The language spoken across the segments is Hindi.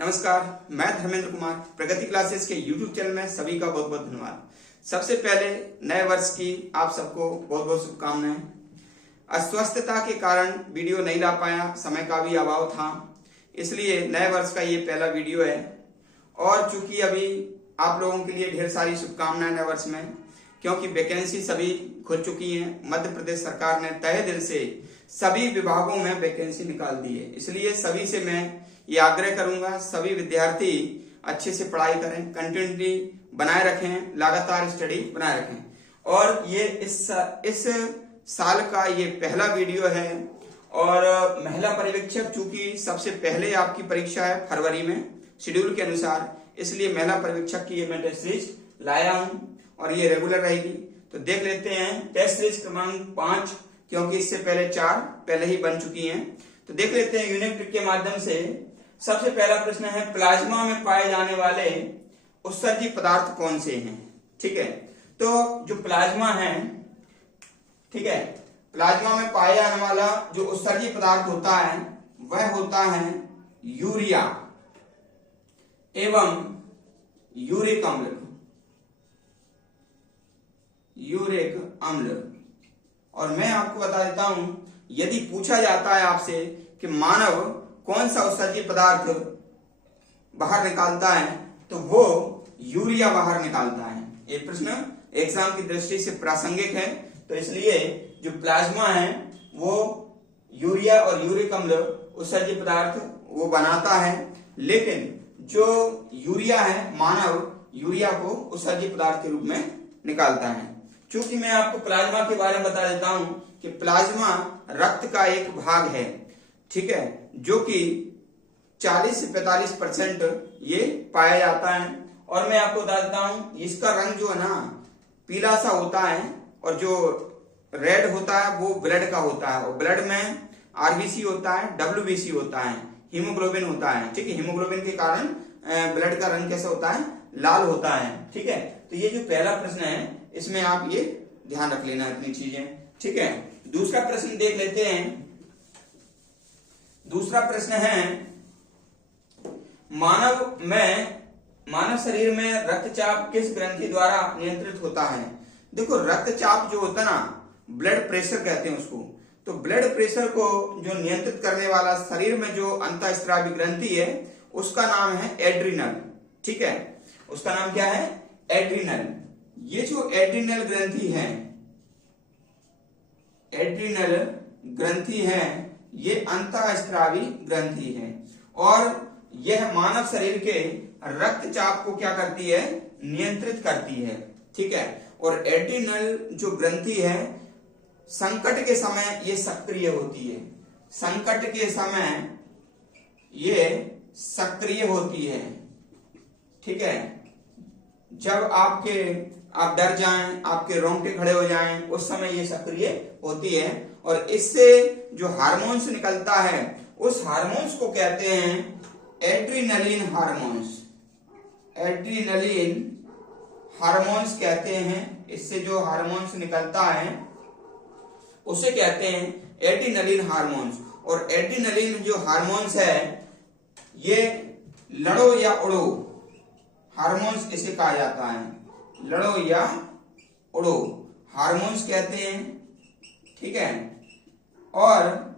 नमस्कार, मैं धर्मेंद्र कुमार प्रगति क्लासेस के YouTube चैनल में सभी का बहुत बहुत धन्यवाद। सबसे पहले नए वर्ष की आप सबको बहुत बहुत शुभकामनाएं। अस्वस्थता के कारण वीडियो नहीं ला पाया, समय का भी अभाव था, इसलिए नए वर्ष का ये पहला वीडियो है। और चूंकि अभी आप लोगों के लिए ढेर सारी शुभकामनाएं नए वर्ष में, क्योंकि वैकेंसी सभी खुल चुकी हैं। मध्य प्रदेश सरकार ने तहे दिल से सभी विभागों में वैकेंसी निकाल दी है, इसलिए सभी से मैं ये आग्रह करूंगा, सभी विद्यार्थी अच्छे से पढ़ाई करें, कंटिन्यूटी बनाए रखें, लगातार स्टडी बनाए रखें। और ये इस साल का ये पहला वीडियो है। और महिला पर्यवेक्षक चूंकि सबसे पहले आपकी परीक्षा है फरवरी में शेड्यूल के अनुसार, इसलिए महिला पर्यवेक्षक की ये मैं टेस्ट सीरीज लाया हूं और ये रेगुलर रहेगी। तो देख लेते हैं टेस्ट सीरीज क्रमांक 5, क्योंकि इससे पहले 4 पहले ही बन चुकी हैं। तो देख लेते हैं यूनिक ट्रिक के माध्यम से। सबसे पहला प्रश्न है, प्लाज्मा में पाए जाने वाले उत्सर्जी पदार्थ कौन से हैं? ठीक है, तो जो प्लाज्मा है, ठीक है, प्लाज्मा में पाया जाने वाला जो उत्सर्जी पदार्थ होता है वह होता है यूरिया एवं यूरिक अम्ल। और मैं आपको बता देता हूं, यदि पूछा जाता है आपसे कि मानव कौन सा उत्सर्जी पदार्थ बाहर निकालता है, तो वो यूरिया बाहर निकालता है। ये प्रश्न एग्जाम की दृष्टि से प्रासंगिक है, तो इसलिए जो प्लाज्मा है वो यूरिया और यूरिक अम्ल उत्सर्जी पदार्थ वो बनाता है, लेकिन जो यूरिया है मानव यूरिया को उत्सर्जी पदार्थ के रूप में निकालता है। चूंकि मैं आपको प्लाज्मा के बारे में बता देता हूं कि प्लाज्मा रक्त का एक भाग है, ठीक है, जो कि 40 से 45% ये पाया जाता है। और मैं आपको बता देता हूं, इसका रंग जो है ना पीला सा होता है, और जो रेड होता है वो ब्लड का होता है। और ब्लड में आरबीसी होता है, डब्ल्यूबीसी होता है, हीमोग्लोबिन होता है, ठीक है। हीमोग्लोबिन के कारण ब्लड का रंग कैसा होता है? लाल होता है, ठीक है। तो ये जो पहला प्रश्न है इसमें आप ये ध्यान रख लेना इतनी चीजें, ठीक है। दूसरा प्रश्न देख लेते हैं। दूसरा प्रश्न है, मानव शरीर में रक्तचाप किस ग्रंथि द्वारा नियंत्रित होता है? देखो, रक्तचाप जो होता है ना, ब्लड प्रेशर कहते हैं उसको। तो ब्लड प्रेशर को जो नियंत्रित करने वाला शरीर में जो अंतःस्रावी ग्रंथि है उसका नाम है एड्रिनल, ठीक है। उसका नाम क्या है? एड्रिनल। ये जो एड्रिनल ग्रंथि है ये अंतःस्रावी ग्रंथि है, और यह मानव शरीर के रक्तचाप को क्या करती है? नियंत्रित करती है, ठीक है। और एड्रिनल जो ग्रंथि है संकट के समय ये सक्रिय होती है। संकट के समय ये सक्रिय होती है, ठीक है। जब आप डर जाएं, आपके रोंगटे खड़े हो जाएं, उस समय ये सक्रिय होती है। और इससे जो हार्मोन्स निकलता है उस हार्मोन्स को कहते हैं एड्रिनलिन हार्मोन्स। एड्रिनलिन हार्मोन्स कहते हैं। इससे जो हार्मोन्स निकलता है उसे कहते हैं एड्रिनलिन हार्मोन्स। और एड्रिनलिन जो हार्मोन्स है ये लड़ो या उड़ो हार्मोन्स इसे कहा जाता है। लड़ो या उड़ो हार्मोन्स कहते हैं, ठीक है। और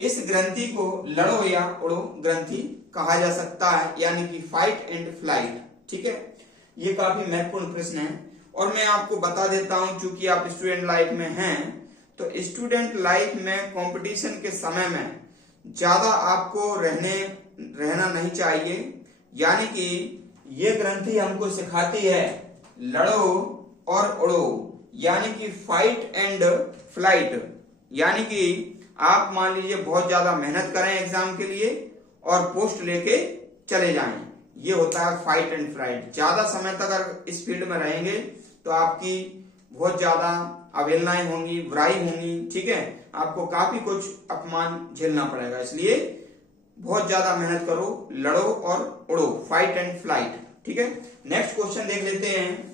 इस ग्रंथि को लड़ो या उड़ो ग्रंथि कहा जा सकता है, यानी कि फाइट एंड फ्लाइट, ठीक है। ये काफी महत्वपूर्ण प्रश्न है। और मैं आपको बता देता हूं, चूंकि आप स्टूडेंट लाइफ में हैं, तो स्टूडेंट लाइफ में कंपटीशन के समय में ज्यादा आपको रहना नहीं चाहिए। यानी कि ये ग्रंथि हमको सिखाती है लड़ो और उड़ो, यानी कि फाइट एंड फ्लाइट। यानी कि आप मान लीजिए बहुत ज्यादा मेहनत करें एग्जाम के लिए और पोस्ट लेके चले जाएं, ये होता है फाइट एंड फ्लाइट। ज्यादा समय तक अगर इस फील्ड में रहेंगे तो आपकी बहुत ज्यादा अवहेलनाएं होंगी, बुराई होंगी, ठीक है। आपको काफी कुछ अपमान झेलना पड़ेगा, इसलिए बहुत ज्यादा मेहनत करो, लड़ो और उड़ो, फाइट एंड फ्लाइट, ठीक है। नेक्स्ट क्वेश्चन देख लेते हैं।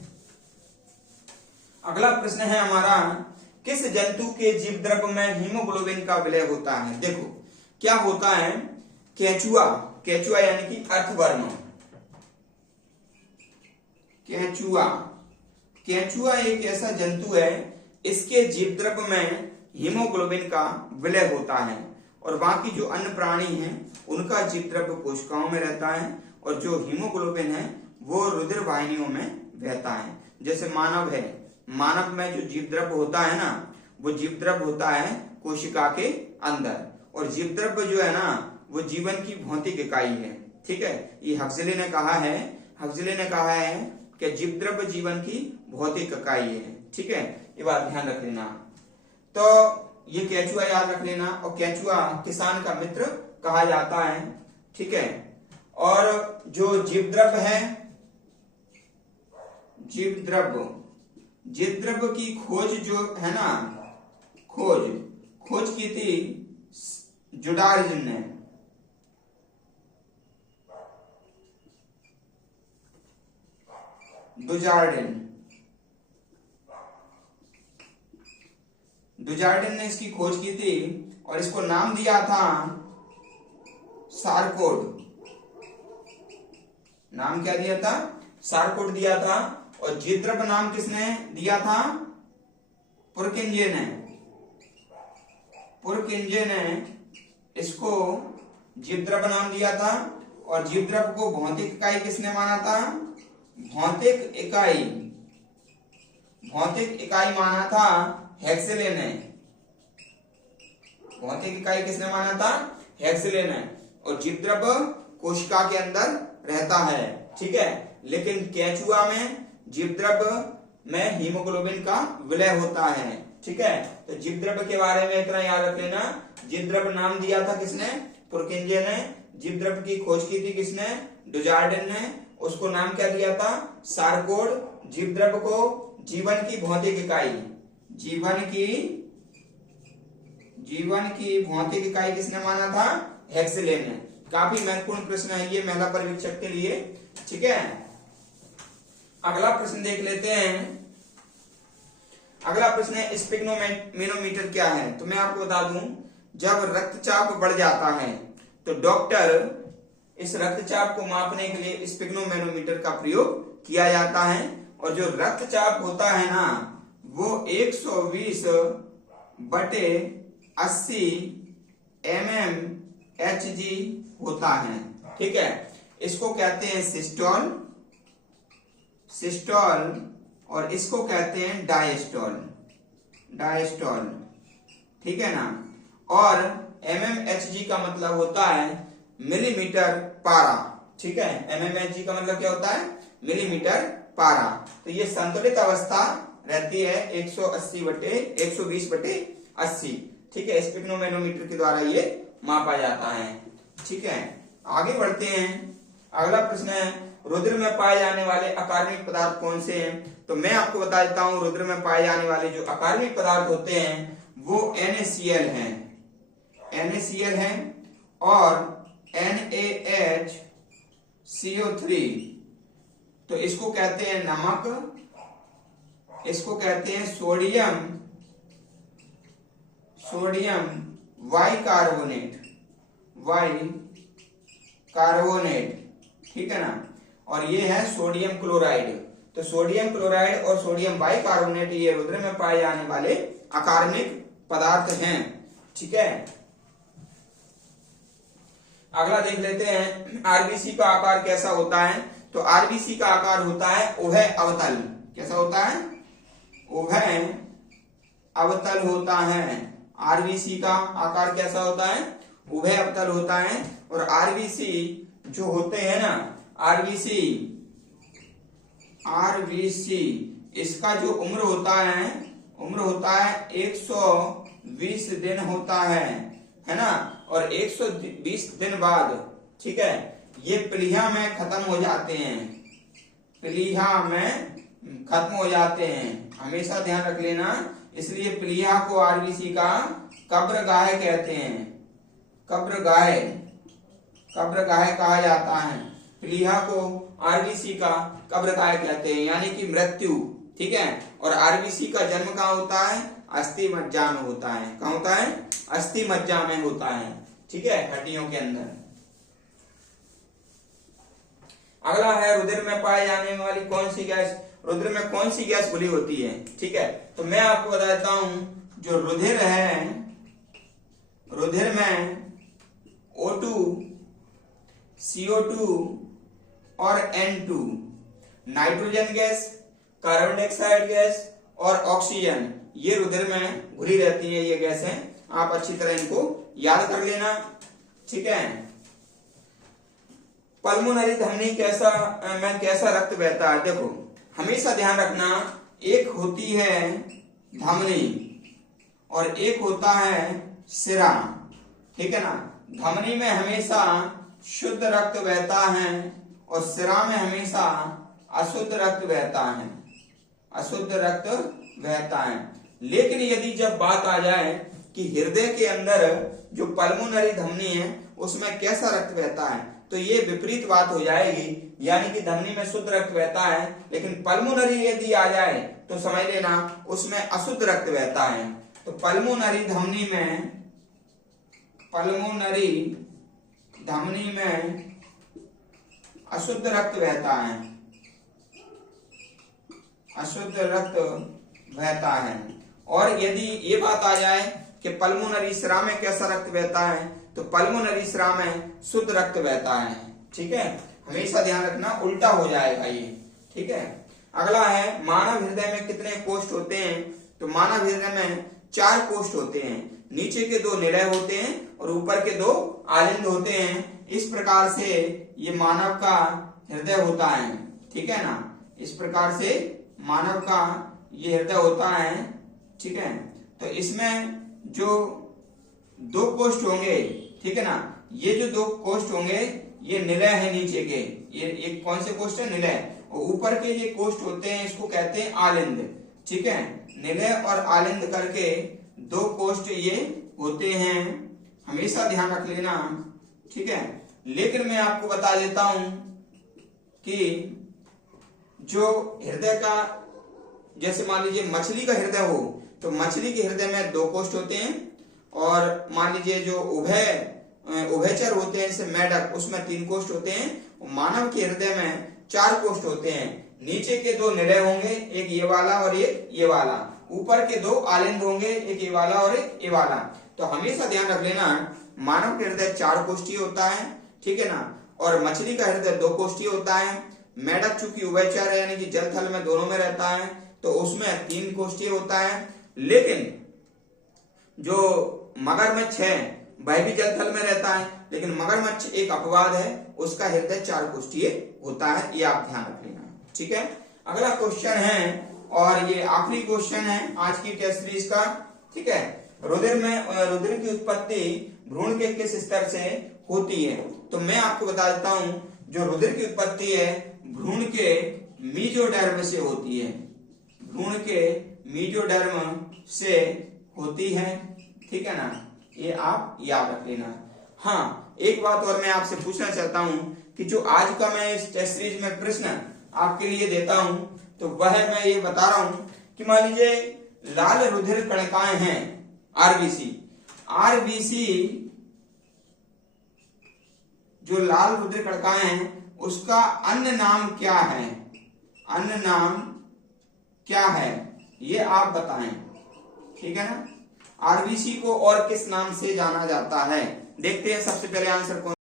अगला प्रश्न है हमारा, किस जंतु के जीवद्रव्य में हीमोग्लोबिन का विलय होता है? देखो क्या होता है, केंचुआ केचुआ यानी कि अर्थवर्म। केचुआ, केचुआ एक ऐसा जंतु है, इसके जीवद्रव्य में हीमोग्लोबिन का विलय होता है और बाकी जो अन्य प्राणी हैं उनका जीवद्रव्य कोशिकाओं में रहता है और जो हीमोग्लोबिन है वो रुधिर वाहिनियों में बहता है। जैसे मानव है, मानव में जो जीवद्रव्य होता है ना, वो जीवद्रव्य होता है कोशिका के अंदर और जीवद्रव्य जो है ना वो जीवन की भौतिक इकाई है। ठीक है, ये हक्सले ने कहा है कि जीवद्रव्य जीवन की भौतिक इकाई है। ठीक है, ये बात ध्यान रख लेना। तो ये केचुआ याद रख लेना और केचुआ किसान का मित्र कहा जाता है। ठीक है, और जो जीवद्रव्य है, जीवद्रव्य की खोज जो है ना, खोज की थी जुडार्जिन ने। डुजार्डिन ने इसकी खोज की थी और इसको नाम दिया था सारकोड। नाम क्या दिया था? सारकोड दिया था। और जीवद्रव्य नाम किसने दिया था? पुरकिंजे ने इसको जीवद्रव्य नाम दिया था। और जीवद्रव्य को भौतिक इकाई किसने माना था? भौतिक इकाई माना था हेक्सले ने। भौतिक इकाई किसने माना था? हेक्सले ने। और जीवद्रव्य कोशिका के अंदर रहता है। ठीक है, लेकिन केचुआ में जीवद्रव्य में हीमोग्लोबिन का विलय होता है। ठीक है, तो जीवद्रव्य के बारे में इतना याद रख लेना। जीवद्रव्य नाम दिया था किसने? पुरकिंजे ने। जीवद्रव्य की खोज की थी किसने? डुजार्डिन ने। उसको नाम क्या दिया था? सारकोड। जीवद्रव्य को जीवन की भौतिक इकाई, जीवन की भौतिक इकाई किसने माना था? हेक्सले ने। काफी महत्वपूर्ण प्रश्न है ये महिला पर्यवेक्षक के लिए। ठीक है, अगला प्रश्न देख लेते हैं। अगला प्रश्न है स्पिग्नोमेनोमीटर क्या है? तो मैं आपको बता दूं, जब रक्तचाप बढ़ जाता है तो डॉक्टर इस रक्तचाप को मापने के लिए स्पिग्नोमेनोमीटर का प्रयोग किया जाता है। और जो रक्तचाप होता है ना वो 120/80 mmHg होता है। ठीक है, इसको कहते हैं सिस्टोल और इसको कहते हैं डायस्टोल। ठीक है ना। और mmHg का मतलब होता है मिलीमीटर पारा। ठीक है, mmHg का मतलब क्या होता है? मिलीमीटर पारा। तो ये संतुलित अवस्था रहती है 120/80। ठीक है, स्पिग्नोमेनोमीटर के द्वारा ये मापा जाता है। ठीक है, आगे बढ़ते हैं। अगला प्रश्न है रुधिर में पाए जाने वाले अकार्बनिक पदार्थ कौन से हैं? तो मैं आपको बता देता हूं, रुधिर में पाए जाने वाले जो अकार्बनिक पदार्थ होते हैं वो NaCl हैं और NaHCO3। तो इसको कहते हैं नमक, इसको कहते हैं सोडियम बाइकार्बोनेट। ठीक है ना। और ये है सोडियम क्लोराइड। तो सोडियम क्लोराइड और सोडियम बाइकार्बोनेट ये रुधिर में पाए जाने वाले अकार्बनिक पदार्थ हैं। ठीक है, अगला देख लेते हैं आरबीसी का आकार कैसा होता है? तो आरबीसी का आकार होता है उभय अवतल। कैसा होता है? उभय अवतल होता है। आरबीसी का आकार कैसा होता है? उभय अवतल होता है। और आरबीसी जो होते हैं ना, आरबीसी इसका जो उम्र होता है 120 दिन होता है ना। और 120 दिन बाद, ठीक है, ये प्लीहा में खत्म हो जाते हैं। हमेशा ध्यान रख लेना। इसलिए प्लीहा को आरबीसी का कब्रगाह कहते हैं। कब्रगाह कहा जाता है। प्लीहा को आरबीसी का कब्रगाह कहते हैं, यानी कि मृत्यु। ठीक है, और आरबीसी का जन्म कहाँ होता है? अस्थि मज्जा में होता है। कहाँ होता है? अस्थि मज्जा में होता है। ठीक है, हड्डियों के अंदर। अगला है रुधिर में पाए जाने वाली कौन सी गैस, रुधिर में कौन सी गैस घुली होती है। ठीक है, तो मैं आपको बता देता हूं, जो रुधिर है, रुधिर में O2, CO2 और N2, nitrogen gas, carbon dioxide gas और ऑक्सीजन, ये रुधिर में घुली रहती है। ये गैस है, आप अच्छी तरह इनको याद कर लेना। ठीक है, पल्मोनरी धमनी कैसा रक्त बहता है। देखो हमेशा ध्यान रखना, एक होती है धमनी और एक होता है सिरा। ठीक है ना, धमनी में हमेशा शुद्ध रक्त बहता है और सिरा में हमेशा अशुद्ध रक्त बहता है, अशुद्ध रक्त बहता है। लेकिन यदि जब बात आ जाए कि हृदय के अंदर जो पल्मोनरी धमनी है उसमें कैसा रक्त बहता है, तो ये विपरीत बात हो जाएगी, यानी कि धमनी में शुद्ध रक्त बहता है, लेकिन पल्मोनरी यदि आ जाए तो समझ लेना उसमें अशुद्ध रक्त बहता है। तो पल्मोनरी धमनी में अशुद्ध रक्त बहता है, अशुद्ध रक्त बहता है। और यदि ये बात आ जाए कि पल्मोनरी सिरा में कैसा रक्त बहता है, तो पल्मोनरी सिरा में शुद्ध रक्त बहता है। ठीक है, हमेशा ध्यान रखना, उल्टा हो जाएगा ये। ठीक है, अगला है मानव हृदय में कितने कोष्ठ होते हैं। तो मानव हृदय में 4 कोष्ठ होते हैं, नीचे के 2 निलय होते हैं और ऊपर के 2 आलिंद होते हैं। इस प्रकार से ये मानव का हृदय होता है। ठीक है ना, इस प्रकार से मानव का ये हृदय होता है। ठीक है, तो इसमें जो 2 कोष्ठ होंगे, ठीक है ना, ये जो 2 कोष्ठ होंगे ये निलय है नीचे के, ये एक कौन से कोष्ठ है, निलय, और ऊपर के ये कोष्ठ होते हैं इसको कहते हैं आलिंद। ठीक है, निलय और आलिंद करके 2 कोष्ठ ये होते हैं, हमेशा ध्यान रख लेना। ठीक है, लेकिन मैं आपको बता देता हूं कि जो हृदय का, जैसे मान लीजिए मछली का हृदय हो, तो मछली के हृदय में 2 कोष्ठ होते हैं, और मान लीजिए जो उभयचर होते हैं जैसे मेढक, उसमें 3 कोष्ठ होते हैं। मानव के हृदय में 4 कोष्ठ होते हैं, नीचे के 2 निलय होंगे, एक ये वाला और एक ये वाला, ऊपर के 2 आलिंद होंगे, एक ये वाला और एक ये वाला। तो हमेशा ध्यान रख लेना, मानव के हृदय 4 कोष्ठीय होता है। ठीक है ना, और मछली का हृदय 2 कोष्ठीय होता है। मेढक चूंकि उभयचर है, यानी कि जल थल में दोनों में रहता है, तो उसमें 3 कोष्ठीय होता है। लेकिन जो मगरमच्छ है वह भी जल थल में रहता है, लेकिन मगरमच्छ एक अपवाद है, उसका हृदय 4 कोष्ठीय होता है, ये आप ध्यान रख लेना। ठीक है, अगला क्वेश्चन है, और ये आखिरी क्वेश्चन है आज की टेस्ट सीरीज का। ठीक है, रुधिर की उत्पत्ति भ्रूण के किस स्तर से होती है। तो मैं आपको बता देता हूं, जो रुधिर की उत्पत्ति है भ्रूण के मीजोडर्म से होती है, भ्रूण के मीजोडर्म से होती है। ठीक है ना, ये आप याद रख लेना। हाँ, एक बात और मैं आपसे पूछना चाहता हूं कि जो आज का मैं इस टेस्ट सीरीज में प्रश्न आपके लिए देता हूं, तो वह मैं ये बता रहा हूं कि मान लीजिए लाल रुधिर कणिकाएं हैं, आरबीसी, जो लाल रुधिर कणिकाएं हैं उसका अन्य नाम क्या है, अन्य नाम क्या है, ये आप बताएं। ठीक है ना, आरबीसी को और किस नाम से जाना जाता है। देखते हैं सबसे पहले आंसर कौन